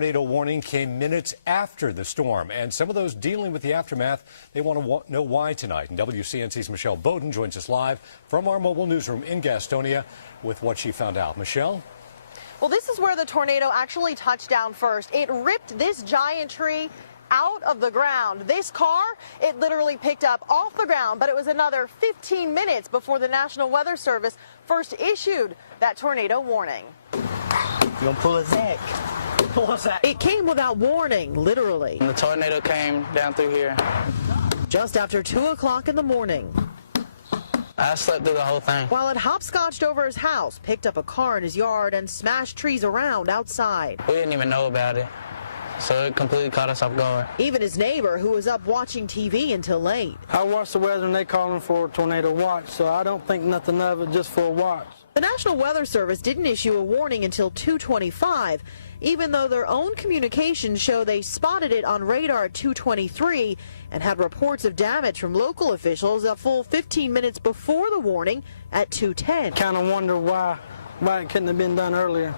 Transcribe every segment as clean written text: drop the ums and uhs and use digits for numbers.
tornado warning came minutes after the storm, and some of those dealing with the aftermath, they want to know why tonight. And WCNC's Michelle Bowden joins us live from our mobile newsroom in Gastonia with what she found out. Michelle? Well, this is where the tornado actually touched down first. It ripped this giant tree out of the ground. This car, it literally picked up off the ground, but it was another 15 minutes before the National Weather Service first issued that tornado warning. You gonna pull his neck? What's that? It came without warning, literally. The tornado came down through here. Just after 2 o'clock in the morning. I slept through the whole thing. While it hopscotched over his house, picked up a car in his yard, and smashed trees around outside. We didn't even know about it, so it completely caught us off guard. Even his neighbor, who was up watching TV until late. I watch the weather and they calling for a tornado watch, so I don't think nothing of it, just for a watch. The National Weather Service didn't issue a warning until 2:25, even though their own communications show they spotted it on radar at 2:23 and had reports of damage from local officials a full 15 minutes before the warning at 2:10. Kind of wonder why it couldn't have been done earlier.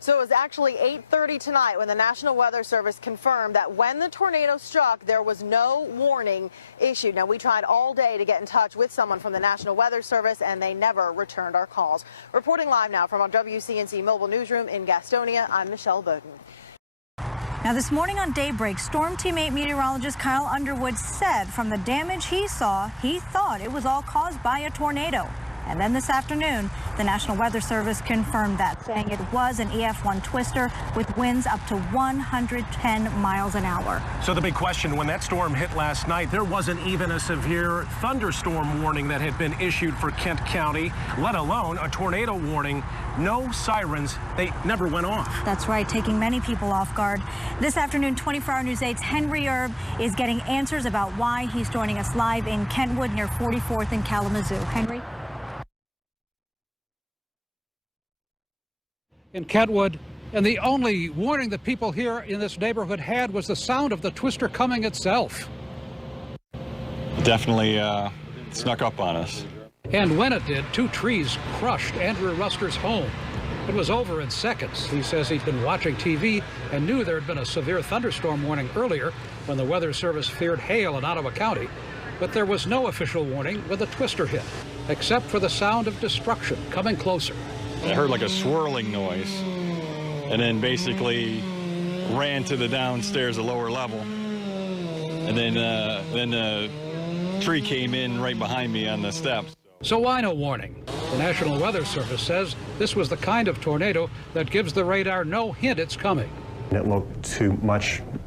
So it was actually 8:30 tonight when the National Weather Service confirmed that when the tornado struck, there was no warning issued. Now, we tried all day to get in touch with someone from the National Weather Service, and they never returned our calls. Reporting live now from our WCNC mobile newsroom in Gastonia, I'm Michelle Bowden. Now, this morning on Daybreak, Storm Team 8 meteorologist Kyle Underwood said from the damage he saw, he thought it was all caused by a tornado. And then this afternoon, the National Weather Service confirmed that, saying it was an EF1 twister with winds up to 110 miles an hour. So the big question, when that storm hit last night, there wasn't even a severe thunderstorm warning that had been issued for Kent County, let alone a tornado warning. No sirens. They never went off. That's right, taking many people off guard. This afternoon, 24-hour News 8's Henry Erb is getting answers about why. He's joining us live in Kentwood near 44th and Kalamazoo. Henry? In Kentwood, and the only warning that people here in this neighborhood had was the sound of the twister coming itself. Definitely snuck up on us. And when it did, 2 trees crushed Andrew Ruster's home. It was over in seconds. He says he'd been watching TV and knew there had been a severe thunderstorm warning earlier when the Weather Service feared hail in Ottawa County. But there was no official warning when the twister hit, except for the sound of destruction coming closer. I heard like a swirling noise, and then basically ran to the downstairs, the lower level, and then the tree came in right behind me on the steps. So why no warning? The National Weather Service says this was the kind of tornado that gives the radar no hint it's coming. It looked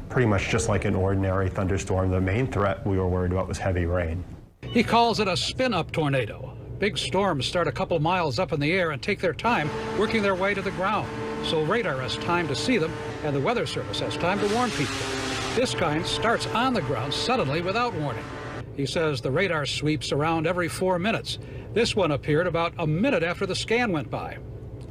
pretty much just like an ordinary thunderstorm. The main threat we were worried about was heavy rain. He calls it a spin-up tornado. Big storms start a couple miles up in the air and take their time working their way to the ground. So radar has time to see them, and the Weather Service has time to warn people. This kind starts on the ground suddenly without warning. He says the radar sweeps around every 4 minutes. This one appeared about a minute after the scan went by.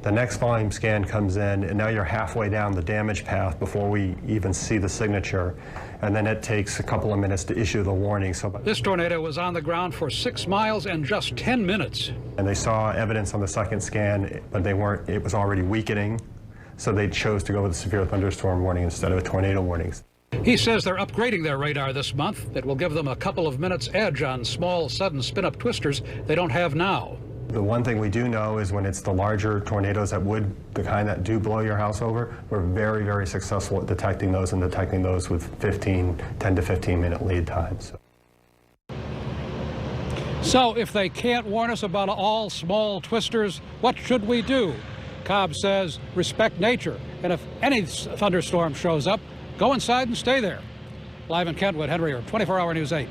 The next volume scan comes in, and now you're halfway down the damage path before we even see the signature. And then it takes a couple of minutes to issue the warning. This tornado was on the ground for 6 miles and just 10 minutes. And they saw evidence on the second scan, but it was already weakening. So they chose to go with a severe thunderstorm warning instead of a tornado warning. He says they're upgrading their radar this month. That will give them a couple of minutes edge on small, sudden spin-up twisters they don't have now. The one thing we do know is when it's the larger tornadoes the kind that do blow your house over, we're very, very successful at detecting those and detecting those with 10 to 15 minute lead times. So if they can't warn us about all small twisters, what should we do? Cobb says respect nature, and if any thunderstorm shows up, go inside and stay there. Live in Kentwood, Henry Erb, 24-hour News 8.